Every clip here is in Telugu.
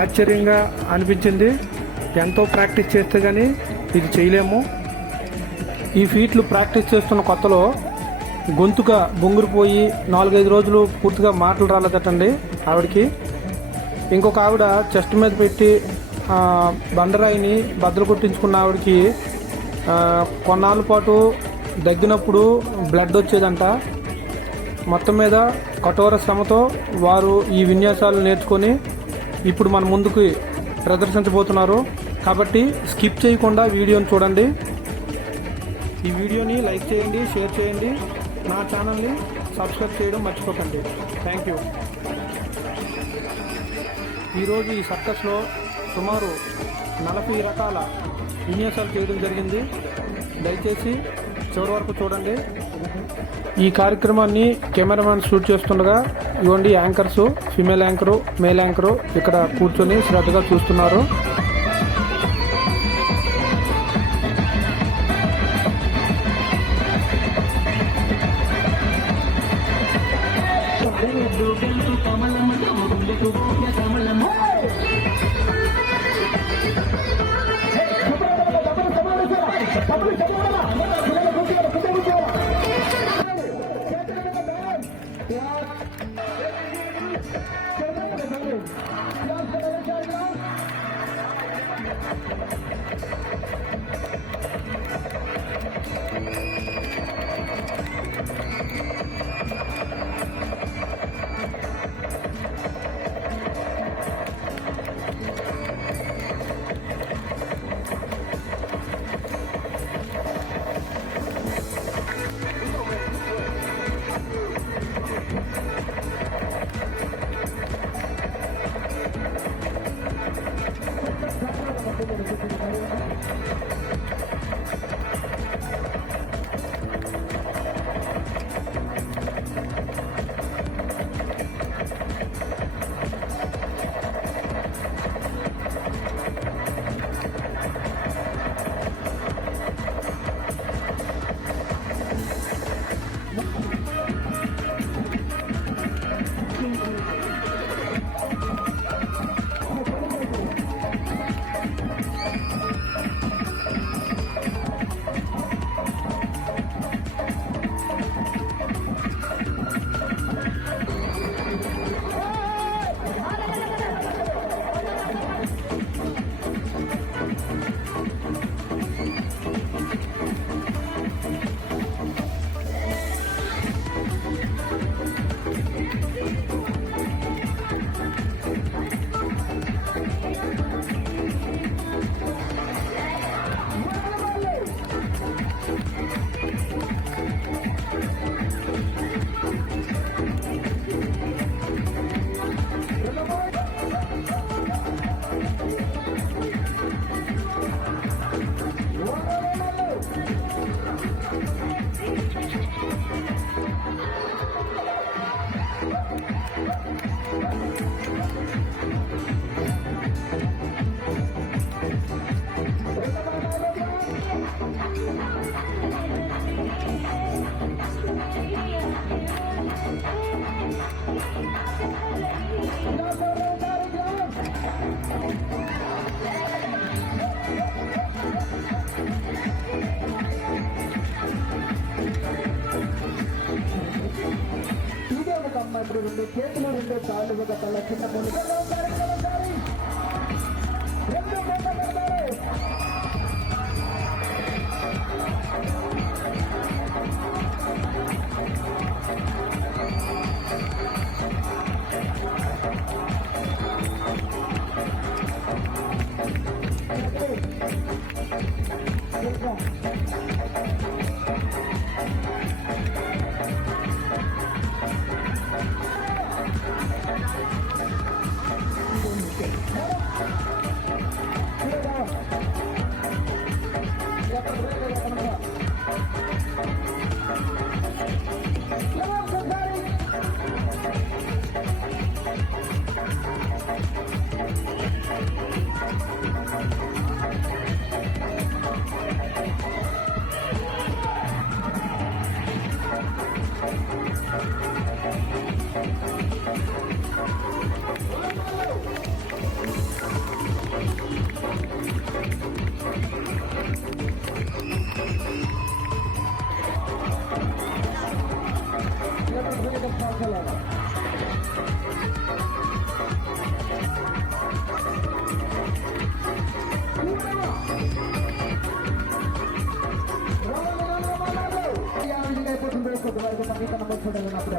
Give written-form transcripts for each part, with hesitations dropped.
ఆశ్చర్యంగా అనిపించింది. ఎంతో ప్రాక్టీస్ చేస్తే కానీ ఇది చేయలేము. ఈ ఫీట్లు ప్రాక్టీస్ చేస్తున్న కొత్తలో గొంతుగా బొంగురుపోయి 4-5 రోజులు పూర్తిగా మాటలు రాలేదటండి ఆవిడకి. ఇంకొక ఆవిడ చెస్ట్ మీద పెట్టి బండరాయిని బద్దలు కొట్టించుకున్న ఆవిడకి కొన్నాళ్ళ పాటు దగ్గినప్పుడు బ్లడ్ వచ్చేదంట. మొత్తం మీద కఠోర శ్రమతో వారు ఈ విన్యాసాలు నేర్చుకొని ఇప్పుడు మన ముందుకు ప్రదర్శించబోతున్నారు. కాబట్టి స్కిప్ చేయకుండా వీడియోని చూడండి. ఈ వీడియోని లైక్ చేయండి, షేర్ చేయండి, నా ఛానల్ని సబ్స్క్రైబ్ చేయడం మర్చిపోకండి. Thank you. ఈరోజు ఈ సర్కస్లో సుమారు 40 రకాల విన్యాసాలు చేయడం జరిగింది. దయచేసి చివరి వరకు చూడండి. ఈ కార్యక్రమాన్ని కెమెరామ్యాన్ షూట్ చేస్తుండగా ఇవ్వండి anchors, female anchor, male anchor ఇక్కడ కూర్చొని శ్రద్ధగా చూస్తున్నారు. రెండు చేతులు, రెండు కాళ్ళు, ఒక తల కింద చూడాలన్నప్పుడు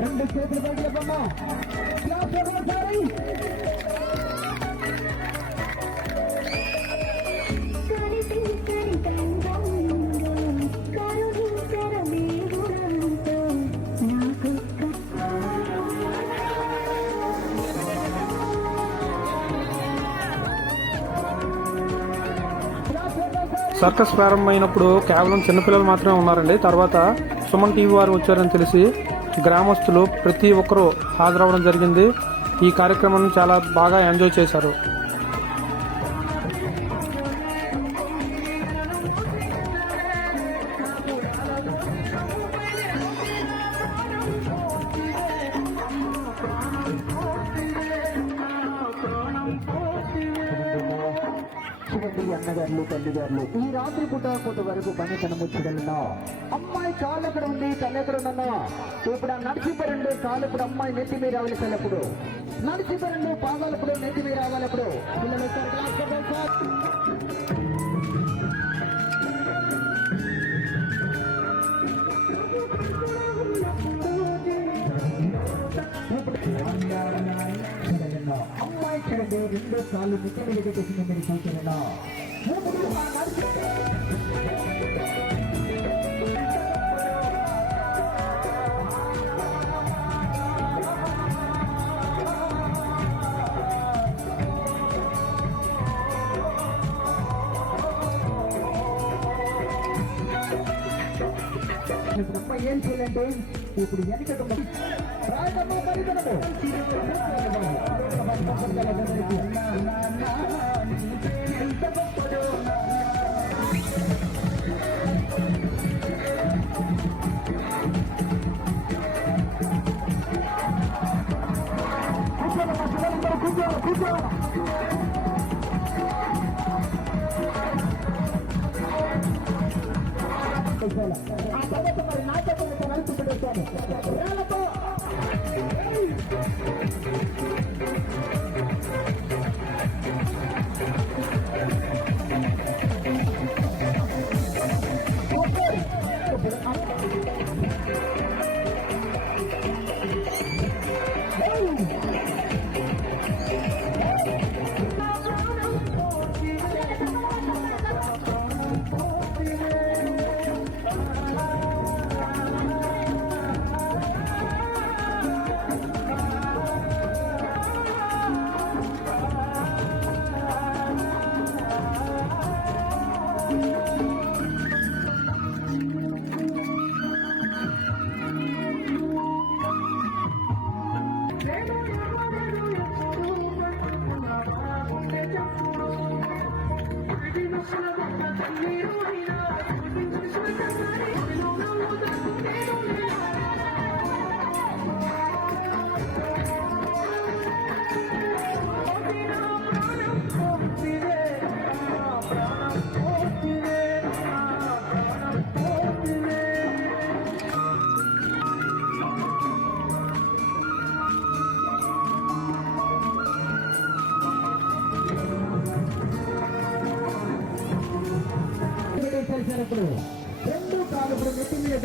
రెండు చేతులు పడిపోమ్మా క్లాస్ ఒకసారి సర్కస్ ప్రారంభమైనప్పుడు కేవలం చిన్నపిల్లలు మాత్రమే ఉన్నారండి. తర్వాత సుమన్ టీవీ వారు వచ్చారని తెలిసి గ్రామస్తులు ప్రతి ఒక్కరూ హాజరవ్వడం జరిగింది. ఈ కార్యక్రమాన్ని చాలా బాగా ఎంజాయ్ చేశారు. అన్నగారులు తల్లిగారులు ఈ రాత్రి పూట కొంత వరకు పనితన ముచ్చగలనా అమ్మాయి కాలు ఎక్కడ ఉంది తల్లి ఎక్కడ ఉన్నా ఇప్పుడు నడిచిపోరండు కాలు ఇప్పుడు అమ్మాయి నెత్తి మీద రావాలి తల్లప్పుడు నడిచిపోరండు పాదాలప్పుడు నెత్తి మీద రావాలప్పుడు పిల్లలు అమ్మాయి చూడండి రెండు కాళ్ళు నెత్తి మీద పెట్టింది మీరు చూసిన ఏం చేయాలంటే ఇప్పుడు వెనక ఆ తర్వాత మరి నాయకత్వంతో కలిసి పెట్టేస్తాను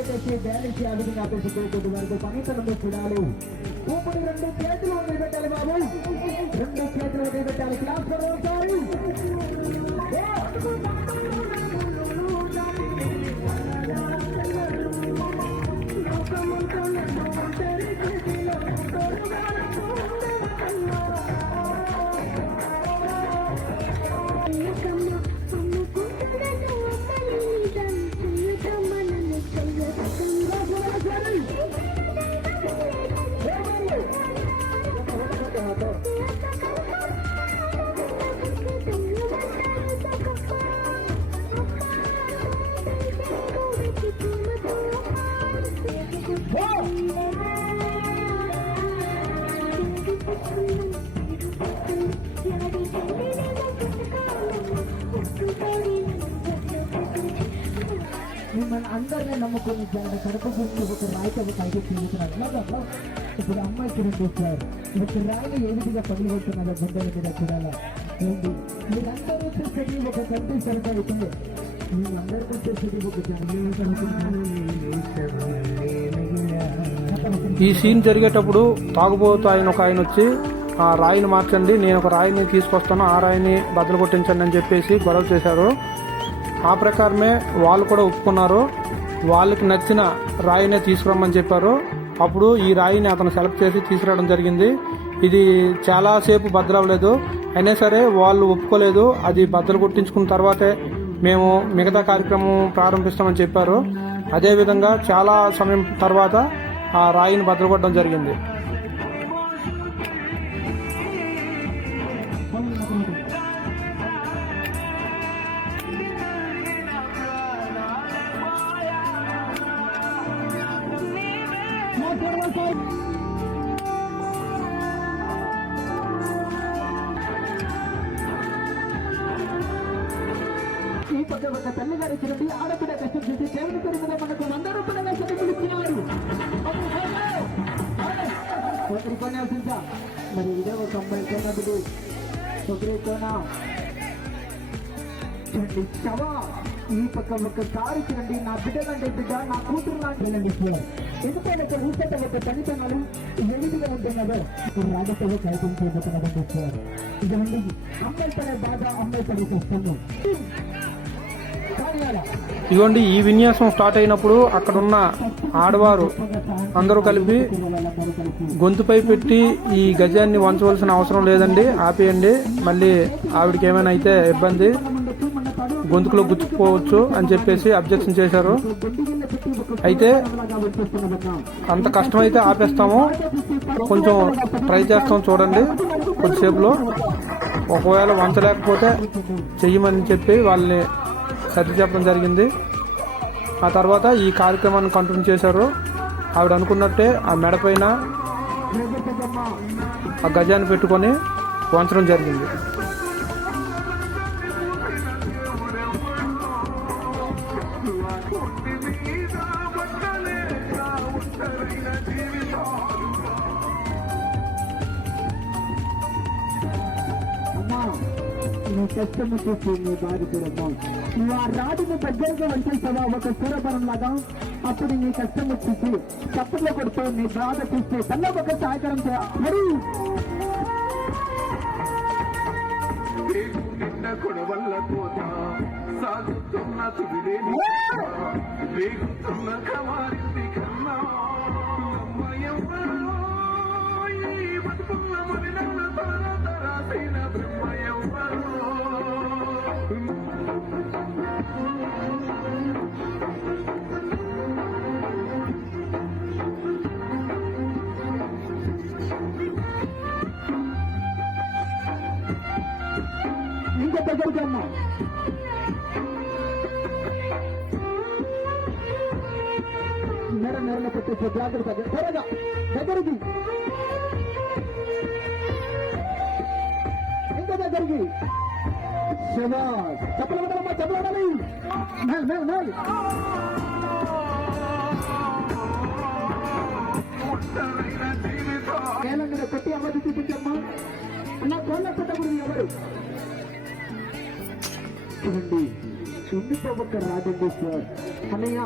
చేసి బ్యాలెన్స్ ఆ విధంగా ఆపేసిపోతుంది వరకు పనితనము చూడాలి. ఇప్పుడు 2 చేతులు వదిలిపెట్టాలి బాబు, 2 చేతులు వదిలిపెట్టాలి. క్లాస్ ఒకసారి మిమ్మల్ని అందరినీ నమ్ముకొని కడప గురించి ఒక రాయితీ పైకి తీరుతున్నారు. ఇప్పుడు అమ్మాయికి 2 సార్ ఒక రాయిని ఏ విధంగా పగిలిపోతున్నారో గుండెల మీద చూడాలా. ఏంటి మీరందరూ చూసేది ఒక కంటి సరిపోతుంది, మీరందరూ చూసేది ఒక ఈ సీన్ జరిగేటప్పుడు తాగుబోతు ఒక ఆయన వచ్చి ఆ రాయిని మార్చండి, నేను ఒక రాయిని తీసుకొస్తాను, ఆ రాయిని బద్దలు కొట్టించండి అని చెప్పేసి గొడవ చేశారు. ఆ ప్రకారమే వాళ్ళు కూడా ఒప్పుకున్నారు. వాళ్ళకి నచ్చిన రాయినే తీసుకురమ్మని చెప్పారు. అప్పుడు ఈ రాయిని అతను సెలెక్ట్ చేసి తీసుకురావడం జరిగింది. ఇది చాలాసేపు బద్దలవ్వలేదు, అయినా సరే వాళ్ళు ఒప్పుకోలేదు. అది బద్దలు కొట్టించుకున్న తర్వాతే మేము మిగతా కార్యక్రమం ప్రారంభిస్తామని చెప్పారు. అదేవిధంగా చాలా సమయం తర్వాత ఆ రాయిని బద్దలు కొట్టడం జరిగింది. ఈ పక్క ఒక తల్లిగారు ఇచ్చినట్టు ఆడపిల్ల కష్టం చేసి దేవుని పేరు మీద మనకు 100 రూపాయల చదువులు ఇచ్చినారు. ఒకరి కొనాల్సిందా మరి ఇదే ఒక అమ్మాయి కొన్నది ఒకరి కొనా చవా. ఈ పక్క ఒక కారు ఇచ్చినండి, నా బిడ్డ లాంటి బిడ్డ, నా కూతురు లాంటి ఎందుకంటే ఊసట ఒక తల్లిదండ్రులు ఏ విధంగా ఉంటున్నారో రాజకీయ ప్రయత్నం చేయబోతున్నదండి సార్. ఇదండి అమ్మాయి పడే బాధ, అమ్మాయి పడే కష్టము. ఇదిగోండి ఈ విన్యాసం స్టార్ట్ అయినప్పుడు అక్కడున్న ఆడవారు అందరూ కలిపి గొంతుపై పెట్టి ఈ గజాన్ని వంచవలసిన అవసరం లేదండి, ఆపేయండి, మళ్ళీ ఆవిడకి ఏమైనా అయితే ఇబ్బంది, గొంతుకులో గుచ్చుకుపోవచ్చు అని చెప్పేసి అబ్జెక్షన్ చేశారు. అయితే అంత కష్టమైతే ఆపేస్తాము, కొంచెం ట్రై చేస్తాం చూడండి కొద్దిసేపులో, ఒకవేళ వంచలేకపోతే చెయ్యమని చెప్పి వాళ్ళని సర్ది చెప్పడం జరిగింది. ఆ తర్వాత ఈ కార్యక్రమాన్ని కంటిన్యూ చేశారు. ఆవిడ అనుకున్నట్టే ఆ మెడపైన ఆ గజాన్ని పెట్టుకొని వంచడం జరిగింది. కష్టము చూసి నీ బాధితుడమ్మా, నువ్వు ఆ రాజుని దగ్గరగా వంచేస్తావా ఒక సూరభరం లాగా. అప్పుడు నీ కష్టము చూసి చప్పట్లో కొడుతూ నీ బాధ చూస్తే తన ఒక సహాయకరం మరి ఇంకా దగ్గరికి అమ్మా. నెరలో పెట్టేసి జాగ్రత్త త్వరగా దగ్గరికి, ఇంకా దగ్గరికి. చెప్పలు పెట్టాలమ్మా, చెప్పలు పెట్టాలి. నేల మీద కొట్టి అమ్మది చూపించమ్మా. నా కోళ్ళ పెట్టకూడదు ఎవరు చూడండి. ఉండిపోక రాజండి సార్. అన్నయ్య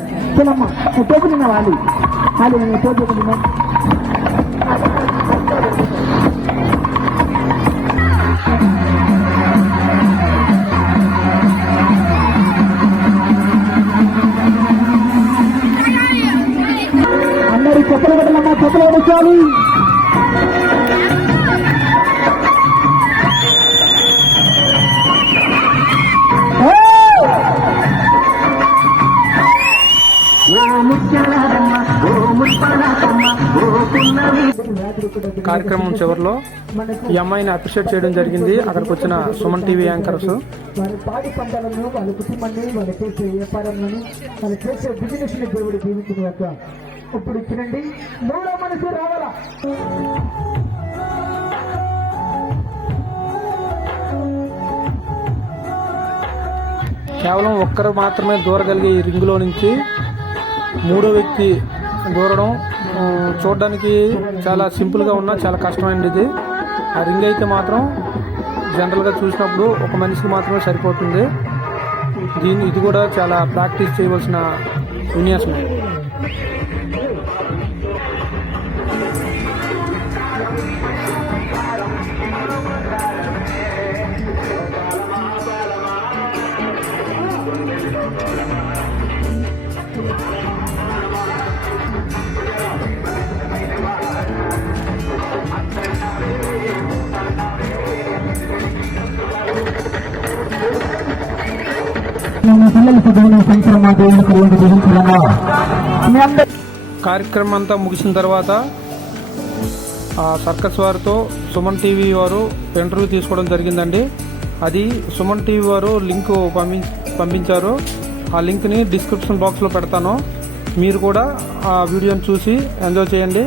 చేయాలి. చూడమ్మా టోపు నిన్న వాలి టోపు నిన్న అందరూ చెప్పులు పెట్టాలమ్మా, చెప్పులు పెట్టాలి. కార్యక్రమం చివరిలో ఈ అమ్మాయిని అప్రిషియేట్ చేయడం జరిగింది. అక్కడికి వచ్చిన సుమన్ టీవీ యాంకర్స్. వారి పాడి పంటలను, వాళ్ళ కుటుంబాన్ని, వాళ్ళు చేసే వ్యాపారాలను, వాళ్ళు చేసే బిజినెస్ ని దేవుడు దీవించిన యొక్క ఇప్పుడు ఇచ్చినండి. మూడో మనసు రావాలా. కేవలం ఒక్కరు మాత్రమే దూరగలిగే ఈ రింగులో నుంచి మూడో వ్యక్తి దూరడం చూడడానికి చాలా సింపుల్గా ఉన్నా చాలా కష్టమైనది ఇది. ఆ రింగ్ అయితే మాత్రం జనరల్గా చూసినప్పుడు ఒక మనిషికి మాత్రమే సరిపోతుంది. ఇది కూడా చాలా ప్రాక్టీస్ చేయవలసిన విన్యాసం. కార్యక్రమం అంతా ముగిసిన తర్వాత ఆ సర్కస్ వారితో సుమన్ టీవీ వారు ఇంటర్వ్యూ తీసుకోవడం జరిగిందండి. అది సుమన్ టీవీ వారు లింక్ పంపించారు. ఆ లింక్ని డిస్క్రిప్షన్ బాక్స్లో పెడతాను. మీరు కూడా ఆ వీడియోని చూసి ఎంజాయ్ చేయండి.